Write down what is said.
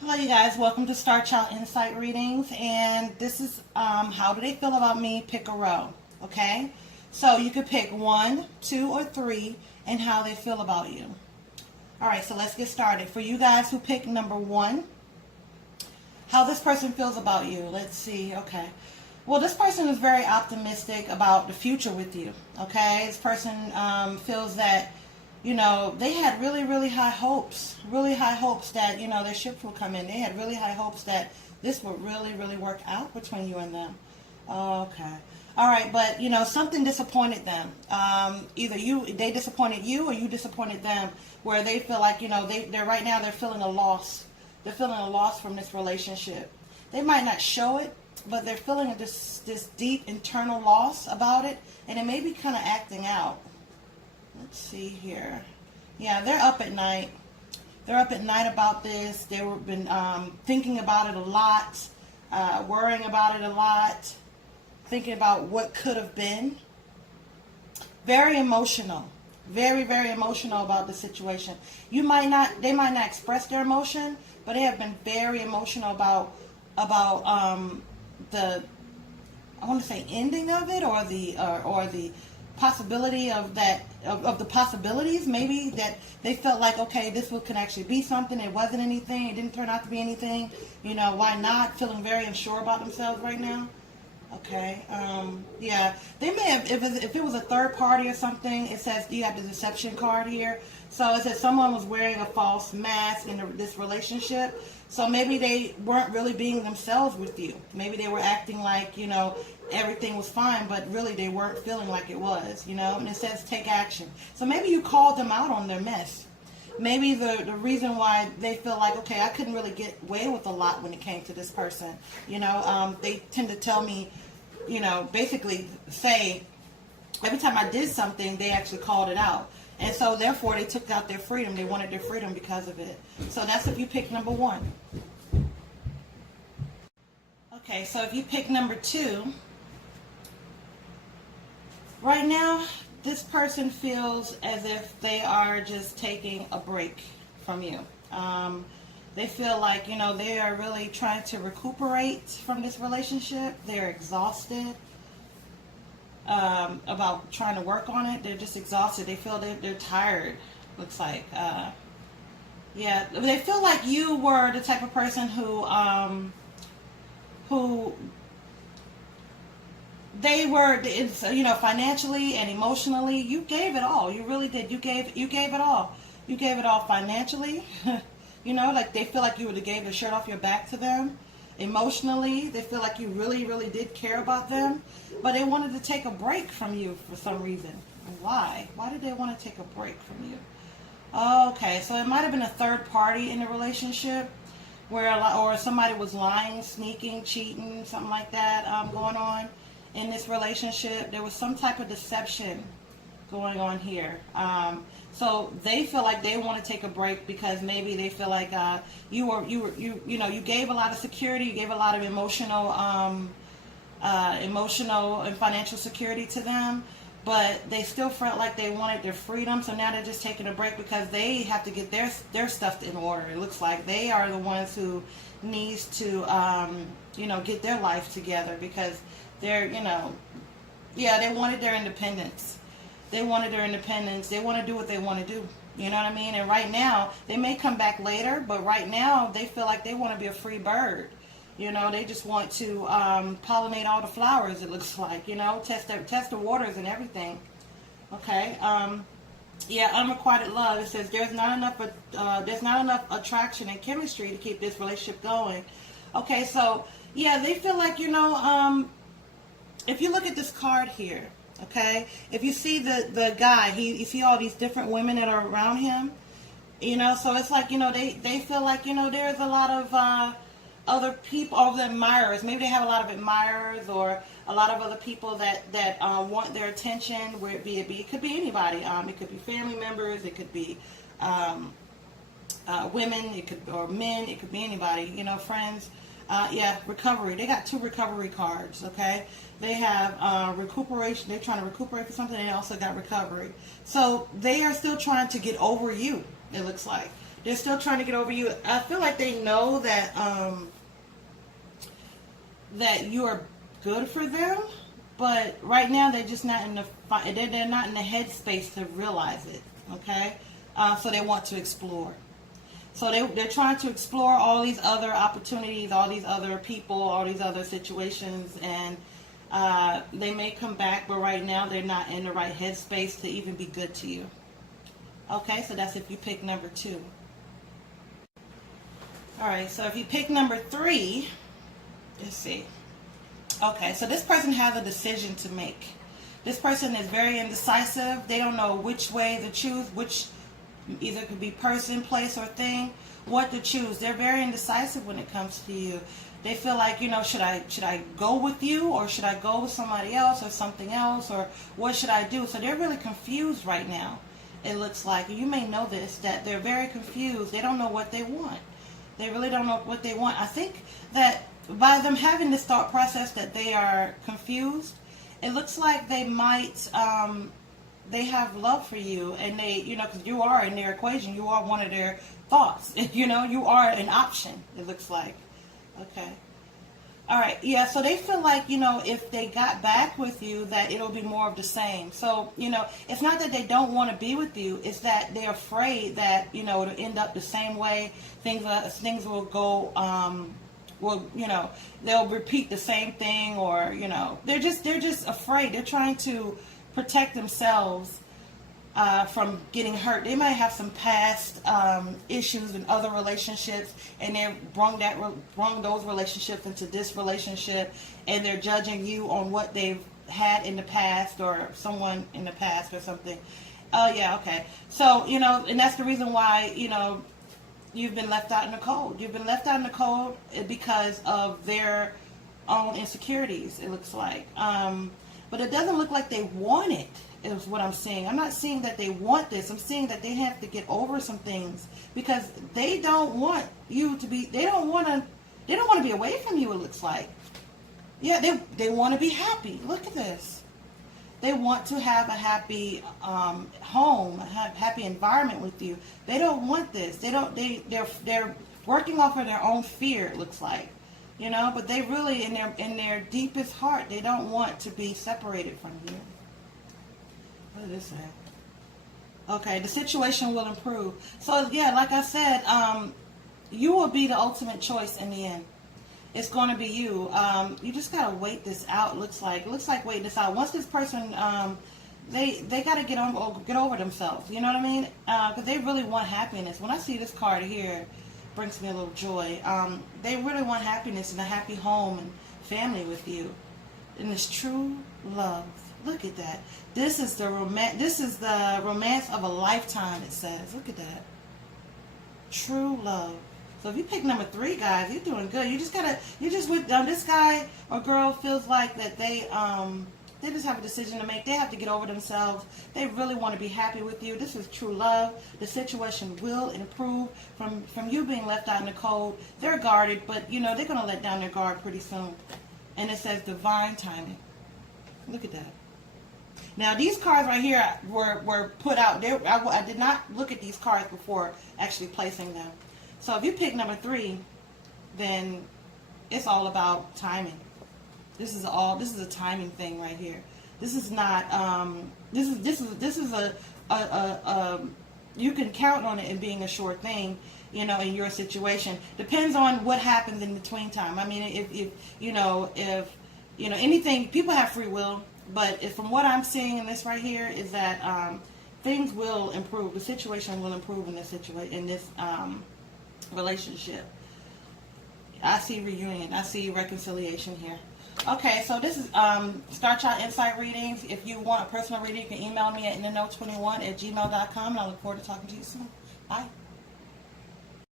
Hello, you guys. Welcome to Star Child Insight Readings, and this is how do they feel about me? Pick a row, okay? So you could pick 1, 2, or 3, and how they feel about you. All right, so let's get started. For you guys who pick number 1, how this person feels about you. Let's see. Okay. Well, this person is very optimistic about the future with you. Okay. This person feels that, they had really, really high hopes. Really high hopes that, their ships will come in. They had really high hopes that this would really, really work out between you and them. Okay. All right, but, something disappointed them. Either they disappointed you or you disappointed them, where they feel like, they're right now they're feeling a loss. They're feeling a loss from this relationship. They might not show it, but they're feeling this deep internal loss about it, and it may be kind of acting out. Let's see here. Yeah, they're up at night. They're up at night about this. They've been thinking about it a lot, worrying about it a lot, thinking about what could have been. Very emotional. Very, very emotional about the situation. They might not express their emotion, but they have been very emotional about the, I want to say, ending of it, or the possibility of that, of the possibilities, maybe, that they felt like, okay, this can actually be something. It wasn't anything. It didn't turn out to be anything. Why not? Feeling very unsure about themselves right now. Okay. Yeah. They may have, if it was a third party or something, it says you have the deception card here. So it says someone was wearing a false mask in this relationship. So maybe they weren't really being themselves with you. Maybe they were acting like, everything was fine, but really they weren't feeling like it was, and it says take action. So maybe you called them out on their mess. Maybe the reason why they feel like, okay, I couldn't really get away with a lot when it came to this person. They tend to tell me, basically say, every time I did something, they actually called it out. And so therefore they took out their freedom. They wanted their freedom because of it. So that's if you pick number 1. Okay, so if you pick number 2, right now, this person feels as if they are just taking a break from you. They feel like, they are really trying to recuperate from this relationship. They're exhausted about trying to work on it. They're just exhausted. They feel they're tired, looks like. Yeah, they feel like you were the type of person who they were, financially and emotionally, you gave it all. You really did. You gave it all. You gave it all financially. Like they feel like you would have gave the shirt off your back to them. Emotionally, they feel like you really, really did care about them. But they wanted to take a break from you for some reason. Why? Why did they want to take a break from you? Okay, so it might have been a third party in the relationship, or somebody was lying, sneaking, cheating, something like that going on in this relationship. There was some type of deception going on here. So they feel like they want to take a break because maybe they feel like you gave a lot of security, you gave a lot of emotional and financial security to them, but they still felt like they wanted their freedom. So now they're just taking a break because they have to get their stuff in order. It looks like they are the ones who needs to get their life together because they're they wanted their independence. They wanted their independence. They want to do what they want to do. You know what I mean? And right now, they may come back later, but right now, they feel like they want to be a free bird. They just want to pollinate all the flowers, it looks like, test the waters and everything. Okay. Yeah, unrequited love. It says there's not enough attraction and chemistry to keep this relationship going. Okay, so, yeah, they feel like, if you look at this card here, okay, if you see the guy, you see all these different women that are around him, so it's like, they feel like, there's a lot of other people, other admirers. Maybe they have a lot of admirers or a lot of other people that want their attention, where it could be anybody. It could be family members, it could be women, or men, it could be anybody, friends. Yeah, recovery. They got 2 recovery cards, okay? They have recuperation. They're trying to recuperate for something. They also got recovery. So they are still trying to get over you, it looks like. They're still trying to get over you. I feel like they know that that you are good for them, but right now they're just not in the they're not in the headspace to realize it. Okay, so they want to explore. So they're trying to explore all these other opportunities, all these other people, all these other situations, and they may come back, but right now they're not in the right headspace to even be good to you. Okay, so that's if you pick number 2. All right, so if you pick number 3, let's see. Okay, so this person has a decision to make. This person is very indecisive. They don't know which way to choose, which either could be person, place, or thing, what to choose. They're very indecisive when it comes to you. They feel like, you know, should I go with you, or should I go with somebody else or something else, or what should I do? So they're really confused right now. It looks like, you may know this, that they're very confused. They don't know what they want. They really don't know what they want. I think that by them having this thought process that they are confused, it looks like they might, they have love for you, and they, you know, because you are in their equation, you are one of their thoughts, you know, you are an option, it looks like. Okay. All right, yeah, so they feel like, you know, if they got back with you, that it'll be more of the same. So, you know, it's not that they don't want to be with you, it's that they're afraid that, you know, it'll end up the same way, things will go, you know, they'll repeat the same thing, or, you know, they're just afraid. They're trying to protect themselves from getting hurt. They might have some past issues in other relationships, and they brung those relationships into this relationship, and they're judging you on what they've had in the past, or someone in the past or something. Oh yeah, okay. So, you know, and that's the reason why, you know, you've been left out in the cold. You've been left out in the cold because of their own insecurities, it looks like. But it doesn't look like they want it, is what I'm seeing. I'm not seeing that they want this. I'm seeing that they have to get over some things, because they don't want you to be, they don't want to be away from you, it looks like. Yeah, they want to be happy. Look at this. They want to have a happy home, a happy environment with you. They don't want this. They're working off of their own fear, it looks like. You know, but they really, in their deepest heart, they don't want to be separated from you. What did this say? Okay, the situation will improve. So yeah, like I said, you will be the ultimate choice in the end. It's going to be you. You just gotta wait this out. Looks like wait this out. Once this person, they gotta get over themselves. You know what I mean? Because they really want happiness. When I see this card here, brings me a little joy. They really want happiness and a happy home and family with you, and it's true love. Look at that. This is the romance of a lifetime. It says. Look at that. True love. So if you pick number 3, guys, you're doing good. You just with this guy or girl feels like that they just have a decision to make. They have to get over themselves. They really want to be happy with you. This is true love. The situation will improve from you being left out in the cold. They're guarded, but you know they're going to let down their guard pretty soon. And it says divine timing. Look at that. Now these cards right here were put out there. I did not look at these cards before actually placing them. So if you pick number 3, then it's all about timing. This is a timing thing right here. This is not this is a you can count on it in being a sure thing, you know, in your situation. Depends on what happens in between time. I mean, if anything, people have free will, but from what I'm seeing in this right here is that things will improve. The situation will improve in this relationship. I see reunion. I see reconciliation here. Okay, so this is Star Child Insight Readings. If you want a personal reading, you can email me at intheknow21@gmail.com, and I look forward to talking to you soon. Bye.